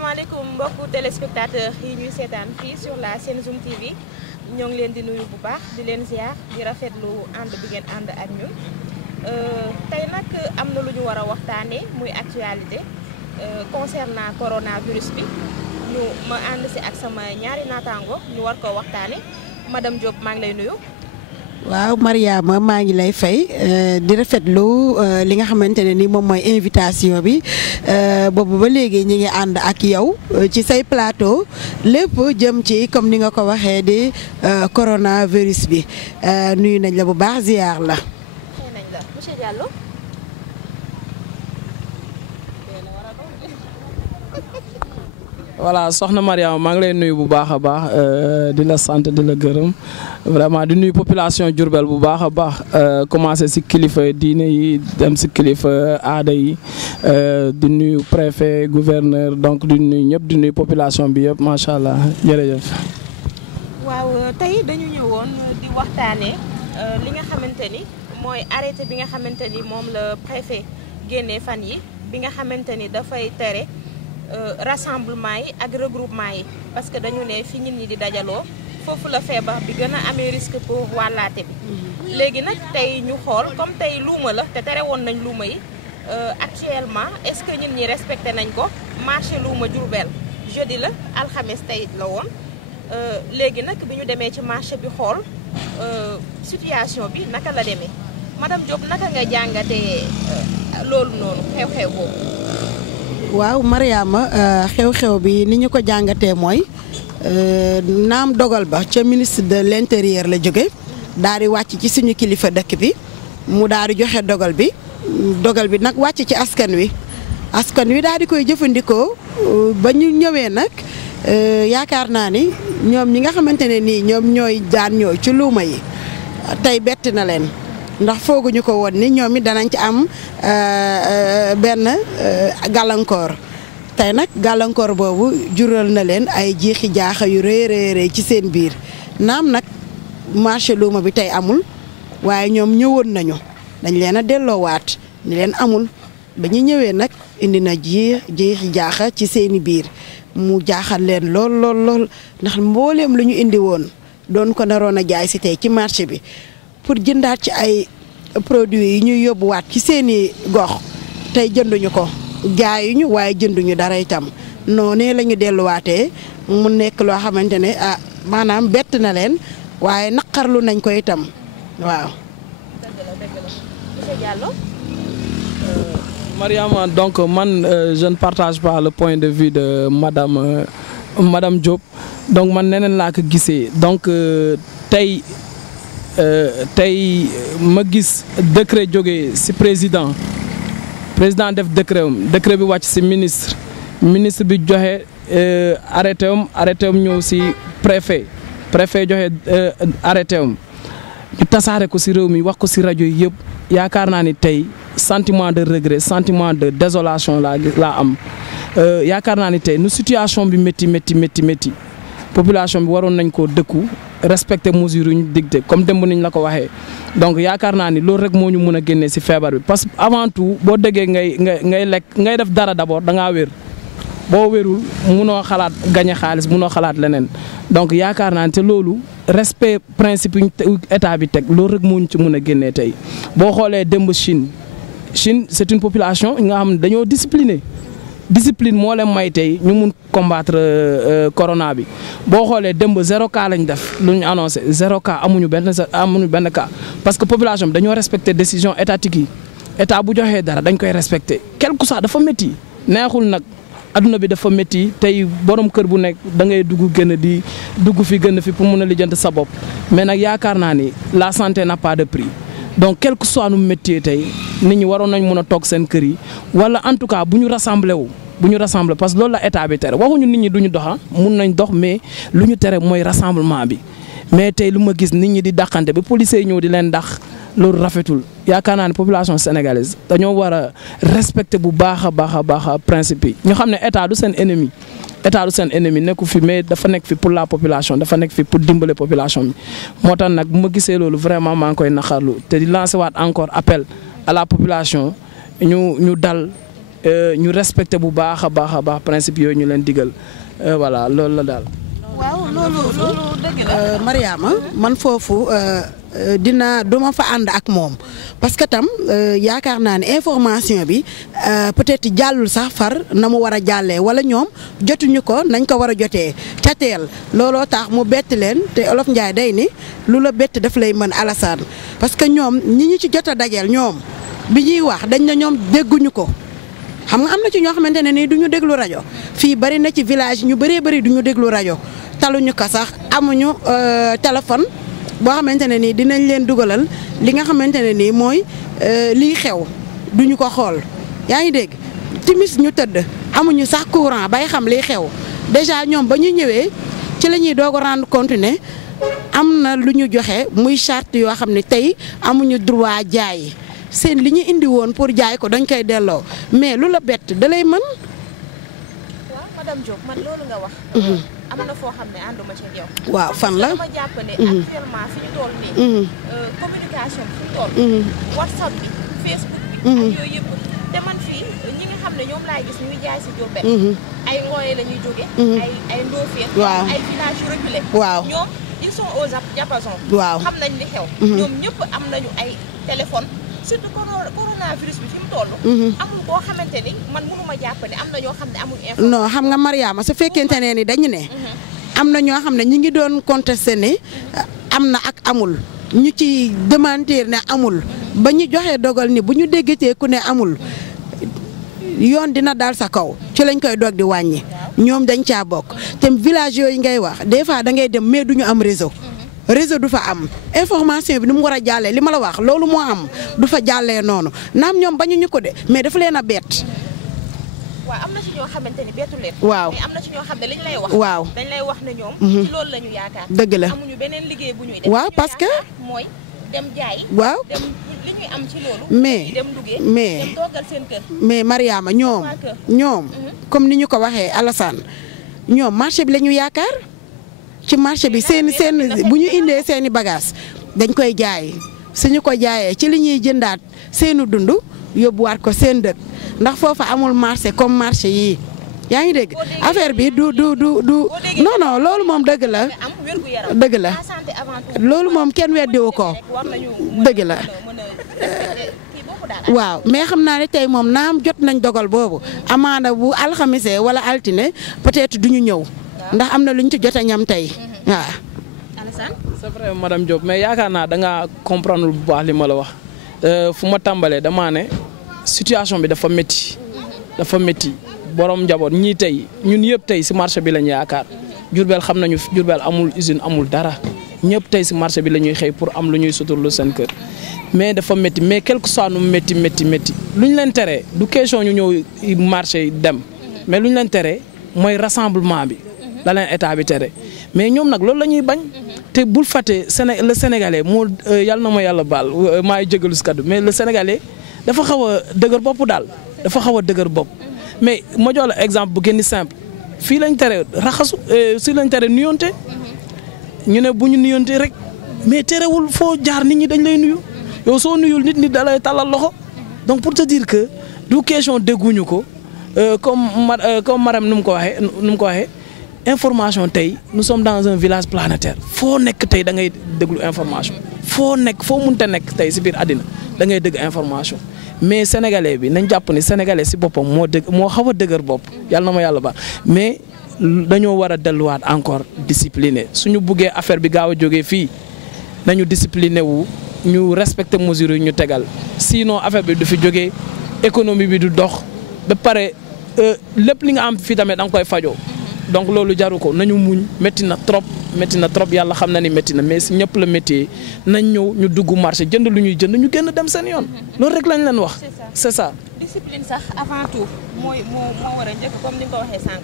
asalaamaaleykum mbokku téléspectateurs yi ñuy seetaan fii sur la Sen Zoom TV ñoo ngi leen di nuyu bu baax di leen ziar di rafetlu ànd bi ngeen ànd ak ñun tey nag am na lu ñu war a waxtaanee muy actualité concernant coronavirus bi ma ànd si ak sama ñaari naataango ñu war koo waxtaanee madame Diop maa ngi lay nuyu. waaw Mariama maa ngi lay fay di rafetlu li nga xamante ne ni moom mooy invitation bi boobu ba léegi ñi ngi ànd ak yow ci say plateau lépp jëm ci comme ni nga ko waxee di coronavirus bi nuyu nañ la bu baax ziar la. nuyu nañ la monsieur Diallo. voilà soxna Mariama maa ngi lay nuyu bu baax a baax di la sant di la gërëm vraiment di nuyu population Diourbel bu baax a baax commencé si kilifa diine yi dem si kilifa aada yi di nuyu préfet gouverneur donc di nuyu ñëpp di nuyu population bi yëpp macha allah jërëjëf. waaw tey dañu ñëwoon di waxtaanee li nga xamante ni mooy arrêté bi nga xamante ni moom la préfet génnee fan yi bi nga xamante ni dafay tere. Rassemblement yi ak regroupement yi parce que dañu ne fi nit ñi di dajaloo foofu la feebar bi gën a amee risque pour wàllaate bi léegi nag tey ñu xool comme tey luuma la te tere woon nañ luuma yi actuellement est-ce que nit ñi respecté nañ ko marché luuma Diourbel jeudi la alxames tey la woon léegi nag bi ñu demee ci marché bi xool situation bi naka la demee madame Diop naka nga jàngatee loolu noonu xew-xew boobu. waaw Mariama xew-xew bi ni ñu ko jàngatee mooy naam dogal ba ca ministre de l'intérieur la jóge daal di wàcc ci suñu kilifa dëkk bi mu daal di joxe dogal bi nag wàcc ci askan wi daal di koy jëfandikoo ba ñu ñëwee nag yaakaar naa ni ñoom ñi nga xamante ne nii ñoom ñooy daan ñëw ci luuma yi tey bett na leen. ndax fooguñu ko woon ni ñoom it danañ ci am benn gàllankoor tey nag gàllankoor boobu jural na leen ay jiixi jaaxa yu rëy ci seen biir naam nag marché luuma bi tey amul waaye ñoom ñëwoon nañu dañ leen a delloowaat ni leen amul ba ñu ñëwee nag indi na jiixi jaaxa ci seeni biir mu jaaxal leen lool ndax mbooleem lu ñu indi woon doon ko naroon a jaay si tey ci marché bi. pour jëndaat ci ay produits yi ñuy yóbbuwaat ci seeni gox tey jënduñu ko jaayuñu waaye jënduñu dara itam noonu la ñu delluwaatee mu nekk loo xamante ne maanaam bett na leen waaye naqarlu nañ ko itam waaw. monsieur Diallo. Mariama donc man je ne partage pas le point de vue de madame Diop donc man neneen laa ko gisee donc tey ma gis décret jógee ci président def décret bi wàcc ci ministre bi joxe arrêté am ñëw ci préfet joxe arrêté am ñu tasaare ko ci réew mi wax ko ci rajo yi yëpp yaakaar naa ni tey sentiment de regret sentiment de désolation laa am yaakaar naa ni tey nu situation bi métti population bi waroon nañ koo dëkku respecter mesures yu ñu dicté comme démb niñ la ko waxee donc yaakaar naa ni loolu rek moo ñu mun a génnee ci feebar bi parce que avant tout boo déggee ngay lekk ngay def dara d'abord da ngaa wér boo wérul munoo xalaat gagner xaalis munoo xalaat leneen donc yaakaar naa ni te loolu respect principe yu état bi teg loolu rek moo ñu ci mun a génnee tey boo xoolee démb Chine c'est une population nga xam ne dañoo discipline moo leen may tey ñu mun combattre corona bi boo xoolee démb 0 cas lañ def lu ñu annoncé 0 cas amuñu benn cas parce que population bi dañoo respecté décision étatique yi état bu joxee dara dañ koy respecté quelque soit dafa métti neexul nag adduna bi dafa métti tey borom kër bu nekk da ngay dugg génn fi pour mun a lijjanti sa bopp mais nag yaakaar naa ni la santé n'a pas de prix. donc quel que soit nu métier tey nit ñi waroon nañ mën a toog seen kër yi wala en tout cas bu ñu rassemblé parce que loolu la état bi tere waxuñu nit ñi duñu doxa mun nañ dox mais lu ñu tere mooy rassemblement bi mais tey lu ma gis nit ñi di dàqante ba policiers yi ñëw di leen dàq loolu rafetul yaakaar naa ne population sénégalaise dañoo war a respecter bu baax a baax principe yi ñu xam ne état du seen ennemi nekku fi mais dafa nekk fi pour la population dafa nekk fi pour dimbale population bi moo tax nag bu ma gisee loolu vraiment maa ngi koy naqarlu te di lancer waat encore appel à la population ñu dal ñu respecté bu baax a baax principe yooyu ñu leen digal voilà loolu la daal. waaw loolu dëgg la. Mariama man foofu duma fa ànd ak moom parce que tam yaakaar naa ne information bi peut-être jàllul sax far na mu war a jàllee wala ñoom jotuñu ko nañ ko war a jotee ca teel looloo tax mu bett leen te Olof Njaay day ni lu la bett daf lay mën Alassane parce que ñoom ñi ñu ci jot a dajeel ñoom bi ñuy wax dañ na ñoom dégguñu ko. xam nga am na ci ñoo xamante ne nii du ñu déglu rajo fii bari na ci village ñu bëree bëri du ñu déglu rajo taluñu ko sax amuñu téléphone boo xamante ne nii dinañ leen dugalal li nga xamante ne nii mooy lii xew duñu ko xool yaa ngi dégg timis ñu tëdd amuñu sax courant bay xam lii xew déjà ñoom ba ñu ñëwee ci la ñuy doog a rendre compte ne am na lu ñu joxe muy charte yoo xam ne tey amuñu droit jaay seen li ñu indi woon pour jaay ko dañ koy delloo mais lu la bett da lay mën. waaw madame Diop man loolu nga wax. am na foo xam ne ànduma ci yow. waaw fan la dama jàpp ne actuellement fi ñu toll nii. communication bi fi ñu toll. WhatsApp bi Facebook bi. ak yooyu yëpp te man fii ñi nga xam ne ñoom laay gis ñuy jaay si Diourbel. ay Ngoye la ñuy jóge. ay Ndofène. waaw ay village yu reculé. waaw ñoom ils sont aux diapasons. waaw xam nañ li xew. ñoom ñëpp am nañu ay téléphone. surtout coronavirus bi fi mu toll. amul koo xamante ni man mënuma jàpp ne am na ñoo xam ne amul information. non xam nga Mariama su fekkente ne ni dañu ne. am na ñoo xam ne ñi ngi doon contesté ne am na ak amul ñu ci démentir ne amul ba ñu joxe dogal ni bu ñu déggatee ku ne amul yoon dina daal sa kaw ci lañ koy doog di wàññi ñoom dañ caa bokk te village yooyu ngay wax des fois da ngay dem mais duñu am réseau. réseau du fa am information bi ni mu war a jàllee li ma la wax loolu moo am du fa jàllee noonu naam ñoom bañuñu ko de mais dafa leen a bett. waaw am na ci ñoo xamante ni bettu leen. waaw mais am na ci ñoo xam ne liñ lay wax. waaw dañ lay wax ne ñoom. ci loolu la ñu yaakaar. dëgg la amuñu beneen liggéey bu ñuy def. waaw parce que mooy dem jaay. waaw dem li ñuy am ci loolu. mais dem duggee mais dem toogal seen kër. mais Mariama ñoom comme ni ñu ko waxee Alassane ñoom marché bi la ñu yaakaar. ci marché bi seen bu ñu indee seeni bagage dañ koy jaay suñu ko jaayee ci li ñuy jëndaat seenu dund yóbbuwaat ko seen dëkk ndax foofa amul marché comme marché yii yaa ngi dégg affaire bi du non loolu moom dëgg la dëgg la loolu moom kenn weddiwu ko dëgg la waaw mais xam naa ne tey moom naam jot nañ dogal boobu amaana bu alxamise wala altine peut-être duñu ñëw ndax am na lu ñu ci jot a ñam tey waaw. Alassane. c'est vrai madame Diop mais yaakaar naa da ngaa comprendre bu baax li ma la wax fu ma tàmbalee damaa ne situation bi dafa métti borom njaboot ñii tey ñun yëpp tey si marché bi la ñu yaakaar Diourbel xam nañu Diourbel amul usine amul dara ñëpp tey si marché bi la ñuy xëy pour am lu ñuy suturlu seen kër mais dafa métti mais quelque soit nu métti lu ñu leen teree du question ñu ñëw marché dem mais lu ñu leen teree mooy rassemblement bi. la leen état bi tere mais ñoom nag loolu la ñuy bañ te bul fàtte le sénégalais moo yàlla na ma yàlla baal maay jégalu si kaddu mais le sénégalais dafa xaw a dëgër bopp daal dafa xaw a dëgër bopp mais ma jox la exemple bu gën simple fii lañ tere raxasu fii lañ tere nuyonte ñu ne bu ñu nuyonte rek mais terewul foo jaar nit ñi dañ lay nuyu yow soo nuyul nit da lay tàllal loxo donc pour te dire que du question dégguñu ko comme madame nu mu ko waxee information tey nous sommes dans un village planétaire foo nekk tey da ngay déglu information foo munte nekk tey si biir àddina da ngay dégg information mais sénégalais bi nañ jàpp ni sénégalais si boppam moo xaw a dëgër bopp yàlla na ma yàlla ba mais dañoo war a delluwaat encore discipliné suñu buggee affaire bi gaaw a jógee fii nañu discipliné wu ñu respecté mesures yi ñu tegal sinon affaire bi du fi jógee économie bi du dox ba pare lépp li nga am fii tamit da nga koy fajoo. donc loolu jaru ko nañu muñ métti na trop yàlla xam na ni métti na mais si ñëpp la métier nañ ñëw ñu dugg marché jënd lu ñuy jënd ñu génn dem seen yoon loolu rek lañ leen wax. c'est ça. discipline sax avant tout moo war a njëkk comme ni nga ko waxee sànq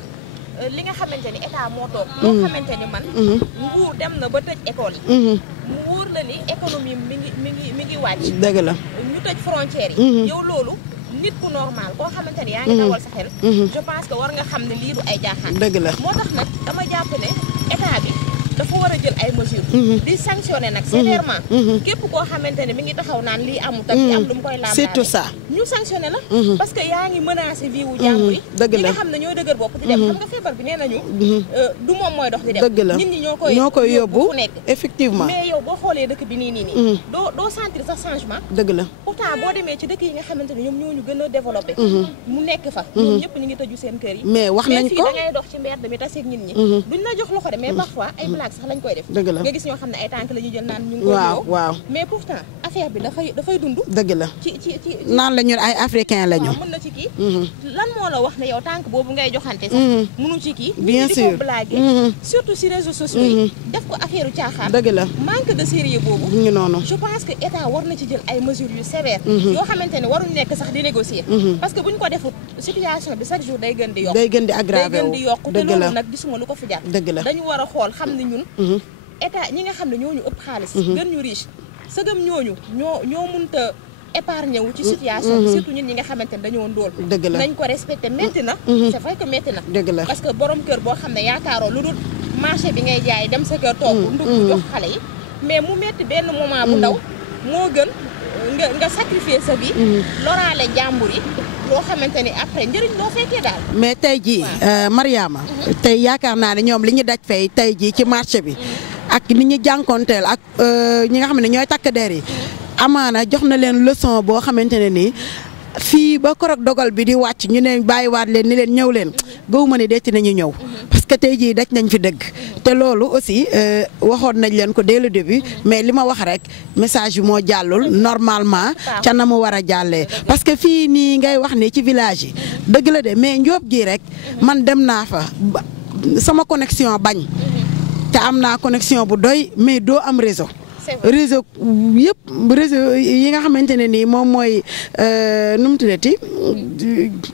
li nga xamante ni état moo toog. moo xamante ni man. nguur dem na ba tëj école yi. mu wóor la ni économie mi ngi wàcc. dëgg la ñu tëj frontières yi. yow loolu. nit ku normal koo xamante ni yaa ngi dawal sa xel. je pense que war nga xam ne lii du ay jaaxaan. dëgg la moo tax nag dama jàpp ne état bi dafa war a jël ay mesures. di sanctionner nag sévèrement. képp koo xamante ne mi ngi taxaw naan lii amut ak lii am lu mu koy laam. surtout ça ñu sanctionné la parce que yaa ngi menacé vie wu jàmbur yi dëgg la ñi nga xam ne ñoo dëgër bopp di dem xam nga feebar bi nee nañu du moom mooy dox di dem dëgg la nit ñi ñoo koy yóbbu fu nekk effectivement mais yow boo xoolee dëkk bi nii doo sentir sax changement dëgg la pourtant boo demee ci dëkk yi nga xamante ne ñoom ñoo ñu gën a développé mu nekk fa ñoom ñëpp ñu ngi tëju seen kër yi mais wax nañ ko da ngay dox ci mbedd mi taseeg nit ñi duñ la jox loxo de mais parfois ay blagues sax lañ koy def dëgg la nga gis ñoo xam ne ay tànk la ñuy jël naan ñu ngi koy waaw mais pourtant affaire bi dafay dund dëgg la ci naan la ñun ay africain lañu mën na ci kii lan moo la wax ne yow tànk boobu ngay joxante sax mënu ci kii bien sûr di ko blagué surtout si réseaux sociaux yi def ko affaire u caaxaan dëgg la manque de sérieux boobu ñu noonu je pense que état war na ci jël ay mesures yu sévères yoo xamante ne waruñu nekk sax di négocier parce que buñ ko defut situation bi chaque jour day gën di yokk day gën di aggravé wu day gën di yokk te dëgg la loolu nag gisuma lu ko fi jar dëgg la dañu war a xool xam ne ñun état ñi nga xam ne ñooñu ëpp xaalis gën ñu riche sëgam ñooñu ñoo munta épargné wu ci situation bi surtout ñun ñi nga xamante ne dañoo ndóol dëgg la nañ ko respecté métti na c'est vrai que métti na dëgg la parce que borom kër boo xam ne yaakaaroo lu dul marché bi ngay jaay dem sa kër toog ndugg jox xale yi mais mu métti benn moment bu ndaw moo gën nga sacrifier sa vie loraale jàmbur yi loo xamante ni après njëriñ loo fekkee daal mais tey jii Mariama tey yaakaar naa ne ñoom li ñu daj fay tey jii ci marché bi ak ni ñu jànkonteel ak ñi nga xam ne ñooy takk der yi amaana jox na leen leçon boo xamante ne nii fii ba korog dogal bi di wàcc ñu ne bàyyiwaat leen ni leen ñëw leen gëwuma ne deeti nañu ñëw parce que tey jii daj nañ fi dëgg te loolu aussi waxoon nañ leen ko dès le début mais li ma wax rek message bi moo jàllul normalement ca na mu war a jàllee parce que fii nii ngay wax ni ci village yi dëgg la de mais Njóob gi rek man dem naa fa sama connexion bañ te am naa connexion bu doy mais doo am réseau réseau yi nga xamante ne nii moom mooy nu mu tuddati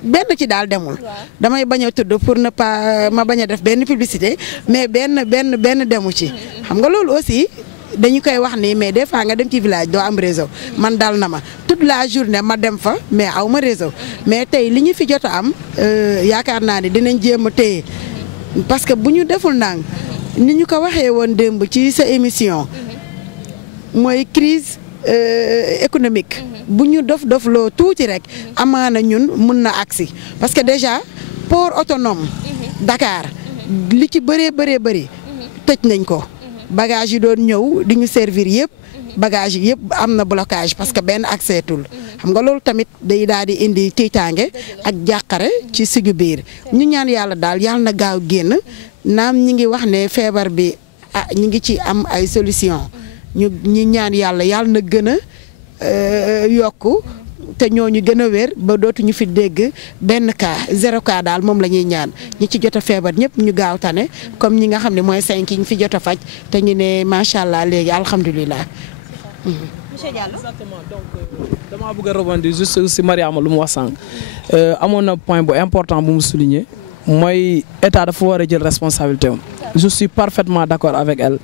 benn ci daal demul damay bañ a tudd pour ne pas ma bañ a def benn publicité mais benn demu ci xam nga loolu aussi dañu koy wax nii mais des fois nga dem ci village doo am réseau man dal na ma toute la journée ma dem fa mais aw ma réseau mais tey li ñu fi jot a am yaakaar naa ne dinañ jéem a téye parce que bu ñu deful nang ni ñu ko waxee woon démb ci sa émission mooy crise économique bu ñu dof loo tuuti rek amaana ñun mun na agsi parce que déjà port autonome Dakar li ci bëree tëj nañ ko bagage yi doon ñëw di ñu servir yëpp bagage yi yëpp am na blocage parce que benn accès tul xam nga loolu tamit day daal di indi tiitaange ak jàqare ci suñu biir ñu ñaan yàlla daal yàlla na gaaw génn naam ñi ngi wax ne feebar bi ñi ngi ci am ay solution ñu ñaan yàlla na gën a yokku te ñooñu gën a wér ba dootuñu fi dégg benn cas 0 cas daal moom la ñuy ñaan ñi ci jot a feebar ñëpp ñu gaaw tane comme ñi nga xam ne mooy 5 yi ñu fi jot a faj te ñu ne macha allah léegi alhamdulilah. monsieur Diallo exactement donc damaa bëgg a rebondir juste si Mariama lu mu wax sànq amoon na point bu important bu mu souligner mooy état dafa war a jël responsabilité am je suis parfaitement d'accord avec elle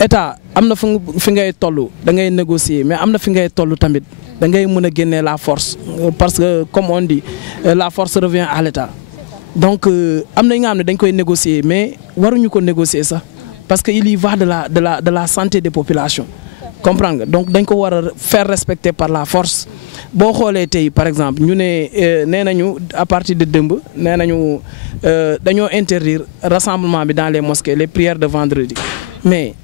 état am na fi ngay toll da ngay négocier mais am na fi ngay toll tamit da ngay mën a génne la force parce que comme on dit la force revient à l'état donc am na yi nga xam ne dañ koy négocier mais waruñu ko négocier sax parce que il y va de la santé des populations comprendre nga donc dañ ko war a faire respecter par la force boo xoolee tey par exemple ñu ne nee nañu à partir de dëmb nee nañu dañoo interdire rassemblement bi dans les mosquées les prières de vendredi mais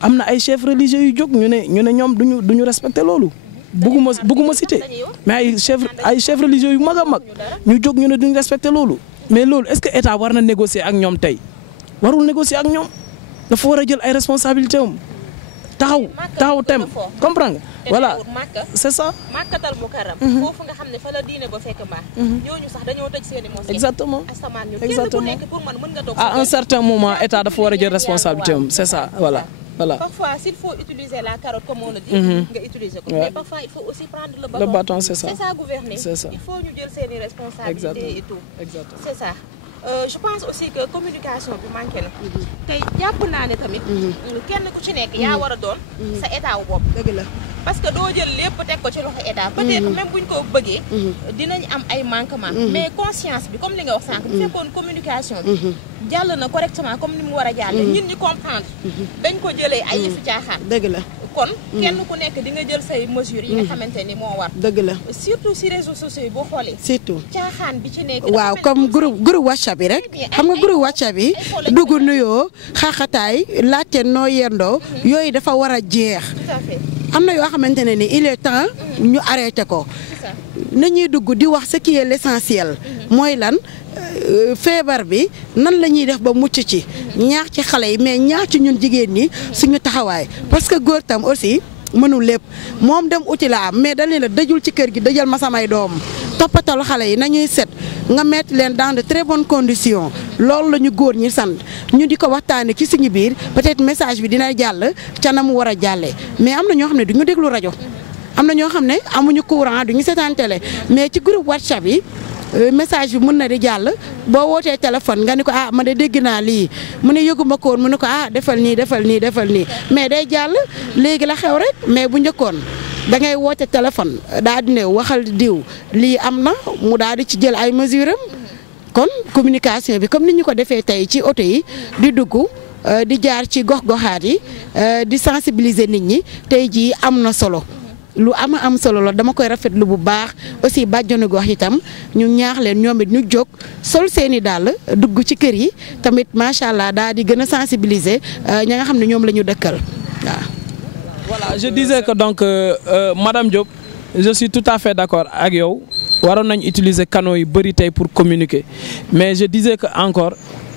am na ay chefs religieux yu jóg ñu ne ñoom duñu respecter loolu bugguma citer mais ay chefs religieux yu mag a mag ñu jóg ñu ne duñu respecter loolu mais loolu est-ce que état war na négocier ak ñoom tey warul négocier ak ñoom dafa war a jël ay responsabilités am taxaw tem comprendre nga voilà c'est ça màkkatal mukarram foofu nga xam ne fa la diine ba fekk mbaax ñooñu sax dañoo tëj seeni mosquée exactement kenn pour man mën nga toog à un certain moment état dafa war a jël responsabilité am c'est ça voilà parfois s'il faut utiliser la carotte comme on le dit nga utiliser ko mais parfois il faut aussi prendre le bâton c'est ça gouverner il faut ñu jël seeni responsabilités et tout c'est ça je pense aussi que communication bi manqué na tey jàpp naa ne tamit kenn ku ci nekk yaa war a doon sa état wu bopp dëgg la parce que doo jël lépp teg ko ci loxo état peut-être même buñ ko bëggee dinañ am ay manquement mais conscience bi comme li nga wax sànq bu fekkoon communication bi jàll na correctement comme ni mu war a jàlle ñun ñi comprendre dañ ko jëlee ay yëfi caaxaan dëgg la kon kenn ku nekk di nga jël say mesures yi nga xamante ni moo war. dëgg la surtout si réseaux sociaux yi boo xoolee. surtout caaxaan bi ci nekk. waaw comme groupe WhatsApp yi rek xam nga groupe WhatsApp yi dugg nuyoo xaaxataay laajte noo yendoo yooyu dafa war a jeex. tout à fait. am na yoo xamante ne ni il est temps ñu arrêté ko nañuy dugg di wax ce qui est l'essentiel mooy lan feebar bi nan la ñuy def ba mucc ci ñaax ci xale yi mais ñaax ci ñun jigéen ñi suñu taxawaay parce que góor tam aussi mënul lépp moom dem uti la am mais dañ la dajul ci kër gi dajal ma samay doom toppatal xale yi nañuy set nga mettre leen dans de très bonnes conditions loolu la ñu góor ñi sant ñu di ko waxtaane ci suñu biir peut-être message bi dina jàll ca na mu war a jàllee mais am na ñoo xam ne du ñu déglu rajo am na ñoo xam ne amuñu courant du ñu seetaan télé mais ci groupe WhatsApp yi message bi mën na di jàll boo wootee téléphone nga ni ko ah man de dégg naa lii mu ne yëguma ko woon mu ne ko ah defal nii defal nii defal nii mais day jàll léegi la xew rek mais bu njëkkoon da ngay woote téléphone daal di ne waxal diw lii am na mu daal di ci jël ay mesures am kon communication bi comme ni ñu ko defee tey ci oto yi di dugg di jaar ci gox-goxaat yi di sensibiliser nit ñi tey jii am na solo. lu am solo la dama koy rafetlu bu baax aussi bàjjonu gox itam ñu ñaax leen ñoom it ñu jóg sol seeni dàll dugg ci kër yi tamit macha allah daal di gën a sensibiliser ña nga xam ne ñoom la ñu dëkkal waaw. Voilà, je disais que donc Madame Diop je suis tout à fait d'accord ak yow waroon nañ utiliser canaux yu bëri tey pour communiquer mais je disais que encore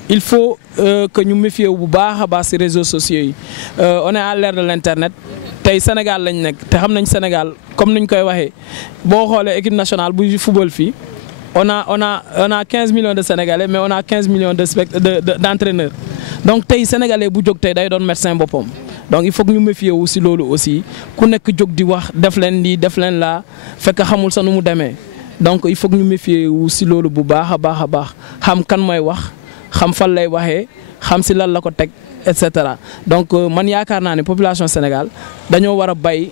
il faut que ñu méfier bu baax a baax ci réseaux sociaux yi on est à l'ère de l'internet. tey Sénégal lañ nekk te xam nañ Sénégal comme niñ koy waxee boo xoolee équipe nationale bu football fii on a 15 millions de Sénégalais mais on a 15 millions d'entraîneurs donc tey Sénégalais bu jóg tey day doon médecin boppam donc il faut que ñu méfier wu si loolu aussi ku nekk jóg di wax def leen lii def leen laa fekk xamul sa nu mu demee donc il faut que ñu méfier wu si loolu bu baax a baax a baax xam kan mooy wax xam fan lay waxee xam si lan la ko teg. et cetera donc man yaakaar naa ne population Sénégal dañoo war a bay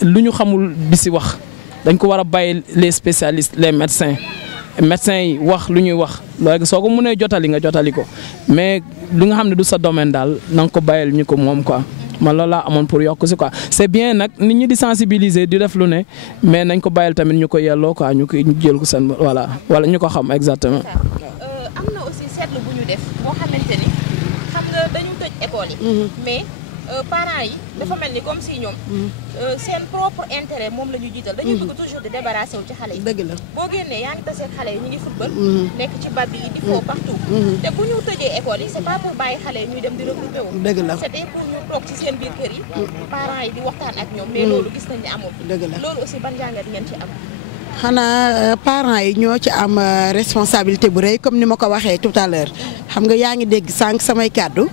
lu ñu xamul di si wax dañ ko war a bay les spécialistes les médecins yi wax lu ñuy wax loolu soo ko mënee jotali nga jotali ko mais lu nga xam ne du sa domaine daal na nga ko bayal ñu ko moom quoi man loolu laa amoon pour yokk si quoi c'est bien nag nit ñi di sensibiliser di def lu ne mais nañ ko bayal tamit ñu ko yelloo quoi ñu jël ko seen voilà wala ñu ko xam exactement. am na aussi seetlu bu ñu def boo xamante ni. xam nga dañu tëj école yi mais parents yi dafa mel ni comme si ñoom seen propre intérêt moom la ñu jiital dañuy bëgg toujours di débarrasser wu ci xale yi dëgg la boo génnee yaa ngi tasee xale yi ñu ngi football nekk ci bab yi di foo partout te bu ñu tëjee école yi c'est pas pour bàyyi xale yi ñuy dem di regrouper wu dëgg la c'était pour ñu toog ci seen biir kër yi parents yi di waxtaan ak ñoom mais loolu gis nañ ni amul dëgg la loolu aussi ban jàngat ngeen ci am xanaa parents yi ñoo ci am responsabilité bu rëy comme ni ma ko waxee tout à l'heure xam nga yaa ngi dégg sànq samay kàddu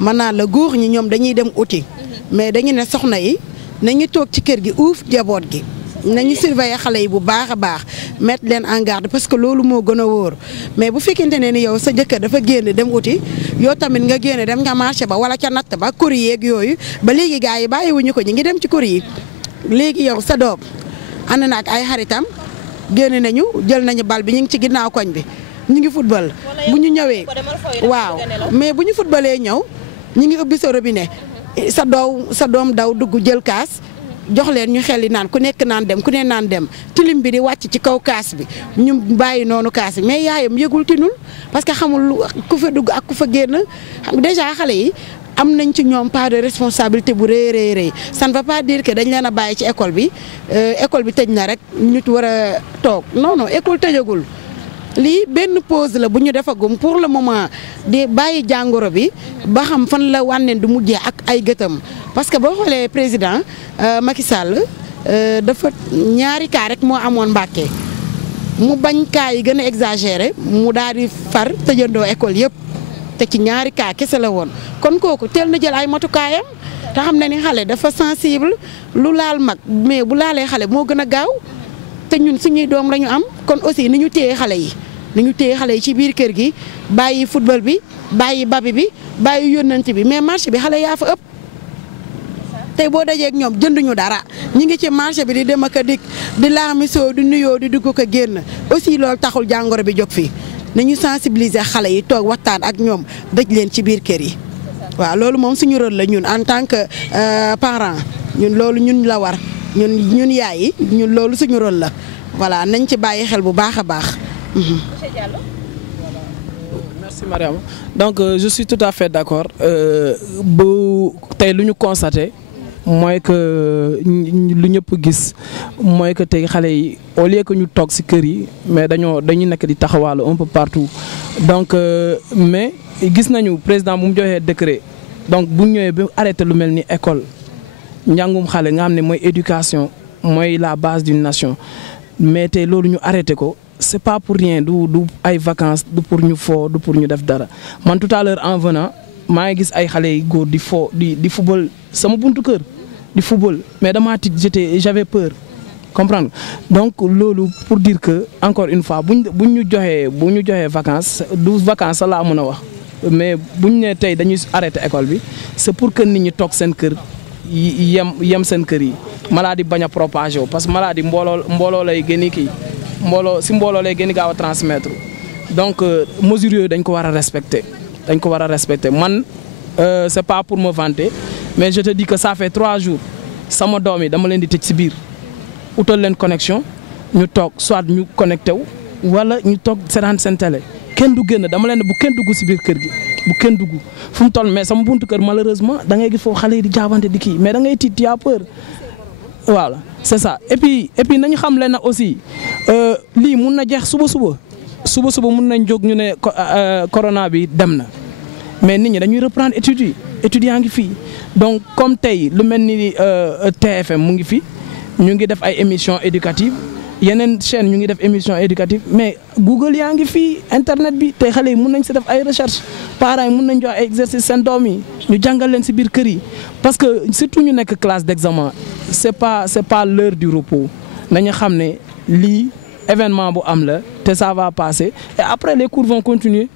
mën naa la góor ñi ñoom dañuy dem uti mais dañu ne soxna yi nañu toog ci kër gi uuf jaboot gi nañu surveiller xale yi bu baax a baax mettre leen en garde parce que loolu moo gën a wóor mais bu fekkente ne ni yow sa jëkkër dafa génn dem uti yow tamit nga génn dem nga marché ba wala ca natt ba kër yeeg yooyu ba léegi gars yi bàyyiwuñu ko ñu ngi dem ci kër yi léegi yow sa doom ànd na ak ay xaritam génn nañu jël nañu bal bi ñu ngi ci ginnaaw koñ bi ñu ngi football bu ñu ñëwee waaw mais bu ñu footballee ñëw ñu ngi ubbi sa robinet sa doom daw dugg jël kaas jox leen ñu xel yi naan ku nekk naan dem ku ne naan dem tilim bi di wàcc ci kaw kaas bi ñu bàyyi noonu kaas bi mais yaayam yëgul tinul parce que xamul ku fa dugg ak ku fa génn xam déjà xale yi am nañ ci ñoom part de responsabilité bu rëy rëy ça ne veut pas dire que dañ leen a bàyyi ci école bi tëj na rek ñu war a toog non non école tëjagul lii benn pause la bu ñu defagum pour le moment di bàyyi jàngoro bi ba xam fan la wànneen du mujjee ak ay gëtam parce que boo xoolee président Macky Sall dafa ñaari cas rek moo amoon Mbàkke mu bañ cas yi gën a exagéré mu daal di far tëjandoo école yëpp te ci ñaari cas kese la woon kon kooku teel na jël ay matukaayam te xam na ni xale dafa sensible lu laal mag mais bu laalee xale moo gën a gaaw te ñun suñuy doom la ñu am kon aussi ni ñu téye xale yi ci biir kër gi bàyyi football bi bàyyi babi bi bàyyi yónnante bi mais marché bi xale yaa fa ëpp tey boo dajee ak ñoom jënduñu dara ñi ngi ci marché bi di dem ak a dikk di laamisoo di nuyoo di dugg ko génn aussi loolu taxul jàngoro bi jóg fii nañu sensibiliser xale yi toog waxtaan ak ñoom dëj leen ci biir kër yi. waaw loolu moom suñu rôle la ñun en tant que parent ñun loolu ñun la war ñun yaay yi ñun loolu suñu rôle la voilà nañ ci bàyyi xel bu baax a baax. Monsieur Diallo. Merci Mariama donc je suis tout à fait d'accord bu tey lu ñu constaté mooy que lu ñëpp gis mooy que tey xale yi au lieu que ñu toog ci kër yi mais dañuy nekk di taxawaalu un peu partout donc mais gis nañu président bu mu joxee décret donc bu ñëwee ba arrêté lu mel ni école njàngum xale nga xam ne mooy éducation mooy la base d'une nation mais tey loolu ñu arrêté ko. C'est pas pour rien du ay vacances du pour ñu fo du pour ñu def dara man tout à l'heure en venant maa ngi gis ay xale yi góor di fo di football sama buntu kër di football mais damaa tiit j'avais peur comprendre donc loolu pour dire que encore une fois bu ñu joxee vacances du vacances sa laa mën a wax mais buñ ne tey dañuy arrêter école bi c'est pour que nit ñi toog seen kër yem seen kër yi maladie bañ a propagé wu parce que maladie mbooloo lay gën kii mbooloo lay gën gaaw a transmettre donc mesures yooyu dañ ko war a respecter man c'est pas pour me vanter mais je te dis que ça fait 3 jours sama doom yi dama leen di tëj ci biir utal leen connexion ñu toog soit ñu connecté wu wala ñu toog seetaan seen télé kenn du génn dama leen bu kenn dugg ci biir kër gi bu kenn dugg fu mu toll mais sama buntu kër malheureusement da ngay gis foofu xale yi di jaabante di kii mais da ngay tiit yaa peur voilà c'est ça et puis nañu xam leen aussi lii mun na jeex suba mun nañ jóg ñu ne corona bi dem na mais nit ñi dañuy reprendre études yaa ngi fii donc comme tey lu mel ni TFM mu ngi fi ñu ngi def ay émissions éducatives yeneen chaîne ñu ngi def émission éducative mais Google yaa ngi fii internet bi tey xale yi mun nañ si def ay recherche parents yi mun nañ jox ay exercice seen doom yi ñu jàngal leen si biir kër yi parce que surtout ñu nekk classe d'examen c'est pas l'heure du repos nañu xam ne lii événement bu am la te ça va passer et après les cours vont continuer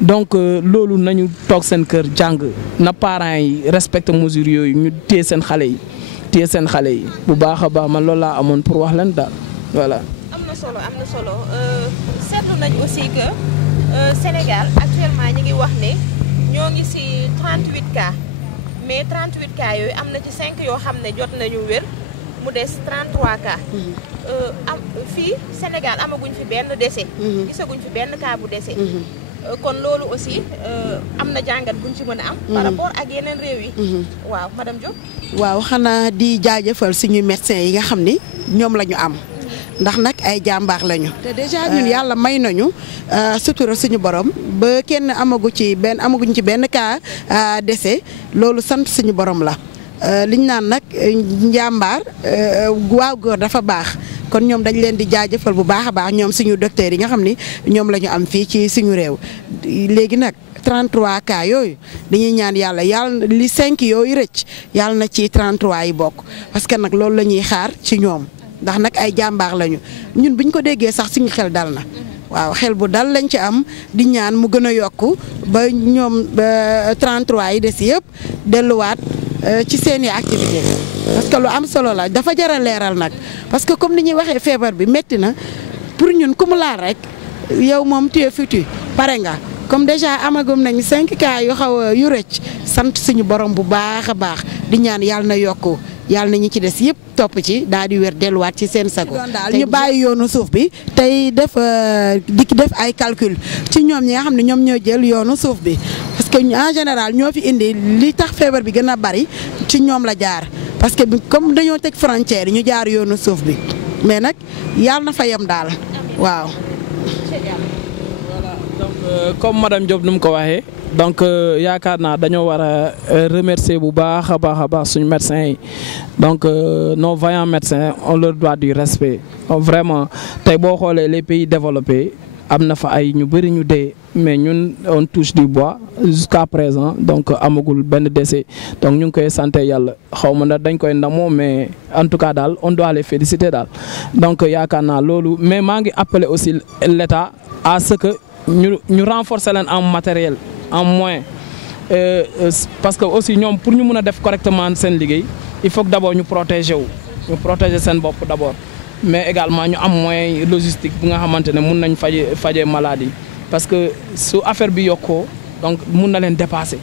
donc loolu nañu toog seen kër jàng na parents yi respecter mesures yooyu ñu téye seen xale yi bu baax a baax man loolu laa amoon pour wax leen daal voilà. am na solo seetlu nañ aussi que Sénégal actuellement ñi ngi wax ne ñoo ngi ci 38 cas mais 38 cas yooyu am na ci 5 yoo xam ne jot nañu wér mu des 33 cas. Fii Sénégal amaguñ fi benn décès. gisaguñ fi benn cas bu décès. kon loolu aussi am na jàngat buñ ci mën a am. par rapport ak yeneen réew yi. waaw madame Diop. waaw xanaa di jaajëfal suñu médecins yi nga xam ni ñoom la ñu am. ndax nag ay jàmbaar lañu. te déjà ñun yàlla may nañu sutura suñu borom ba kenn amaguñ ci benn cas décès loolu sant suñu borom la. liñ naan nag njàmbaar waaw góor dafa baax kon ñoom dañ leen di jaajëfal bu baax a baax ñoom suñu docteurs yi nga xam ni ñoom la ñu am fii ci suñu réew léegi nag 33 cas yooyu dañuy ñaan yàlla li 5 yooyu rëcc yàlla na ci 33 yi bokk parce que nag loolu la ñuy xaar ci ñoom ndax nag ay jàmbaar lañu ñun biñ ko déggee sax suñu xel dal na waaw xel bu dal lañ ci am di ñaan mu gën a yokku ba ñoom 33 yi des yëpp delluwaat ci seeni activité parce que lu am solo la dafa jar a leeral nag parce que comme ni ñuy waxee feebar bi métti na pour ñun ku mu laal rek yow moom tu es futur pare nga comme déjà amagum nañ 5 cas yu xaw a yu rëcc sant suñu borom bu baax a baax di ñaan yàlla na yokku yàlla na ñi ci des yëpp topp ci daal di wér delluwaat ci seen sago. daal ñu bàyyi yoonu suuf bi tey def ay calcul ci ñoom ñi nga xam ne ñoom ñoo jël yoonu suuf bi parce que en général ñoo fi indi li tax feebar bi gën a bari ci ñoom la jaar parce que comme dañoo tëj frontière ñu jaar yoonu suuf bi mais nag yàlla na fa yem daal waaw. donc comme madame Diop nu mu ko waxee donc yaakaar naa dañoo war a remercier bu baax a baax suñu médecins yi donc nos vaillants médecins on leur doit du respect vraiment tey boo xoolee les pays développés am na fa ay ñu bëri ñu dee mais ñun on touche du bois jusqu'à présent donc amagul benn décès donc ñu ngi koy sant yàlla xaw ma na dañ koy ndamoo mais en tout cas daal on doit les féliciter daal donc yaakaar naa loolu mais maa ngi appeler aussi l'État à ce que ñu renforcer leen en matériel en moyen parce que aussi ñoom pour ñu mën a def correctement seen liggéey il faut que d'abord ñu protéger seen bopp d'abord mais également ñu am moyen logistique bu nga xamante ne mun nañ fajee maladie parce que su affaire bi yokkoo donc mun na leen dépasser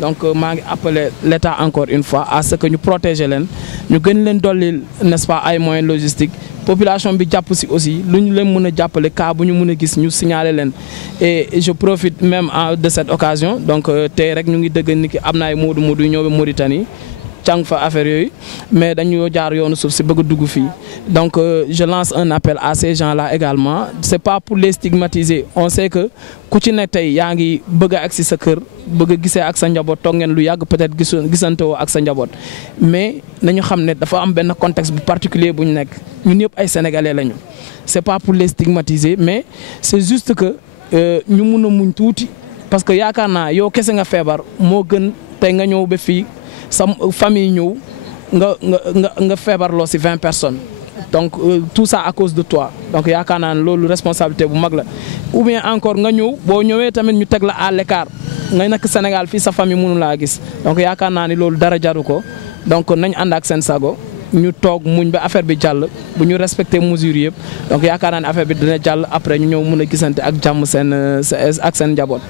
donc maa ngi appeler l'État encore une fois à ce que ñu protéger leen ñu gën leen dolli n'est-ce pas ay moyens logistiques population bi jàpp si aussi lu ñu leen mën a jàppale cas bu ñu mën a gis ñu signaler leen et je profite même de cette occasion donc tey rek ñu ngi dëgg ni ki am na ay moodu yu ñëw ba Mauritanie càng fa affaire yooyu mais dañu jaar yoonu suuf si bëgg a dugg fii donc je lance un appel à ces gens-là également c'est pas pour les stigmatiser on sait que ku ci ne tey yaa ngi bëgg a agsi sa kër bëgg a gisee ak sa njaboot toog ngeen lu yàgg peut-être gisante woo ak sa njaboot mais nañu xam ne dafa am benn contexte bu particulier bu ñu nekk ñun yëpp ay sénégalais lañu c'est pas pour les stigmatiser mais c'est juste que ñu mun a muñ tuuti parce que yaakaar naa yow kese nga feebar moo gën tey nga ñëw ba fii sa famille ñëw nga feebarloo ci 20 personnes donc tout ça à cause de toi donc yaakaar naa ne loolu responsabilité bu mag la ou bien encore nga ñëw boo ñëwee tamit ñu teg la à l'écart nga nekk Sénégal fii sa famille mënu laa gis donc yaakaar naa ni loolu dara jaru ko donc nañ ànd ak seen sago ñu toog muñ ba affaire bi jàll bu ñu respecter mesures yëpp donc yaakaar naa ne affaire bi dina jàll après ñu ñëw mën a gisante ak jàmm ak seen njaboot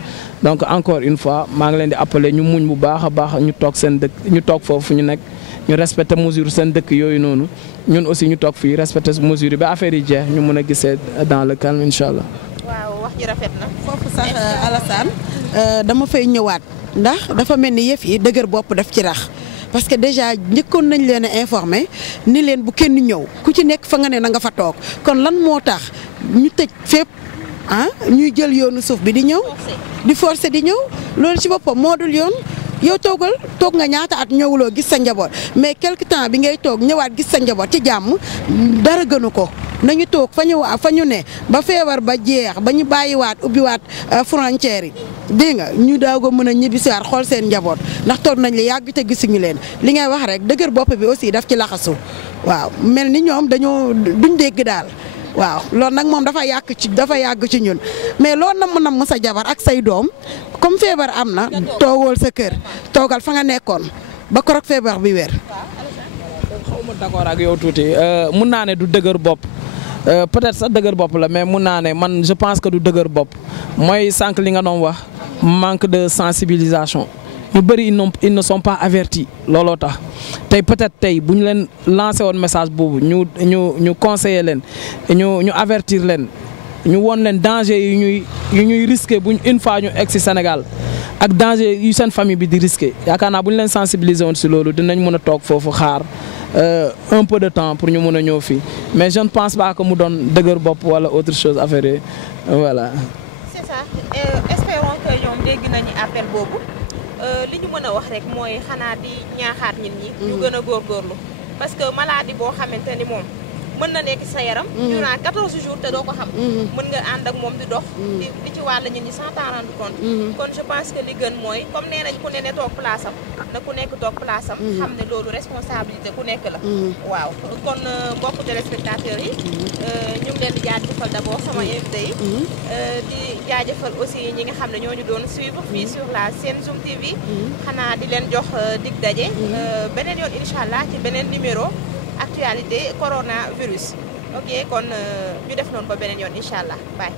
donc encore une fois maa ngi leen di appeler ñu muñ bu baax a baax ñu toog seen dëkk ñu toog foofu ñu nekk ñu respecter mesures seen dëkk yooyu noonu ñun aussi ñu toog fii respecter mesures yi ba affaire yi jeex ñu mën a gisee dans le calme incha allah. waaw wax ji rafet na. foofu sax Alassane dama fay ñëwaat ndax dafa mel ni yëf yi dëgër bopp daf ci rax. parce que déjà njëkkoon nañ leen a informé ni leen bu kenn ñëw ku ci nekk fa nga ne na nga fa toog kon lan moo tax ñu tëj fépp ñuy jël yoonu suuf bi di ñëw di forcer di ñëw loolu ci boppam moo dul yoon yow toog nga ñaata at ñëwuloo gis sa njaboot mais quelque temps bi ngay toog ñëwaat gis sa njaboot ci jàmm dara gënu ko nañu toog fa ñu ne ba feebar ba jeex ba ñu bàyyiwaat ubbiwaat frontières yi dégg nga ñu daaw ko mën a ñibbisiwaat xool seen njaboot ndax toog nañ la yàgg te gisuñu leen li ngay wax rek dëgër bopp bi aussi daf ci laxasu waaw mel ni ñoom duñ dégg daal waaw loolu nag moom dafa yàgg ci ñun mais loolu nam sa jabar ak say doom comme feebar am na toogool sa kër toogal fa nga nekkoon ba korog feebar bi wér. xaw ma d'accord ak yow tuuti mun naa ne du dëgër bopp peut-être sax dëgër bopp la mais mun naa ne man je pense que du dëgër bopp mooy sànq li nga doon wax manque de sensibilisation ñu bëri ils ne sont pas avertis looloo tax tey peut-être tey bu ñu leen lancé woon message boobu ñu conseiller leen ñu avertir leen ñu won leen danger yu ñuy risqué buñ une fois ñu egg si Sénégal ak danger yu seen famille bi di risqué yaakaar naa bu ñu leen sensibiliser woon si loolu dinañ mën a toog foofu xaar un peu de temps pour ñu mën a ñëw fii mais je ne pense pas que mu doon dëgër bopp wala autre chose affaire yi voilà. c'est ça espérons que ñoom dégg nañu appel boobu. li ñu mën a wax rek mooy xanaa di ñaaxaat nit ñi. ñu gën a góorgóorlu parce que maladie boo xamante ni moom mën na nekk sa yaram. ñu naan 14 jours te doo ko xam. mën nga ànd ak moom di dox. di ci wàll nit ñi sans t'en rendre compte. kon je pense que li gën mooy comme nee nañ ku ne toog place am na ku nekk toog place am. xam ne loolu responsabilité ku nekk la. waaw kon mbokku téléspectateurs yi. ñu ngi leen di jaajëfal d'abord sama invité yi. di jaajëfal aussi ñi nga xam ne ñoo ñu doon suivre fii sur la Sen Zoom TV. xanaa di leen jox dig daje. beneen yoon incha allah ci beneen numéro actualité coronavirus. ok kon ñu def noonu ba beneen yoon incha allah bye.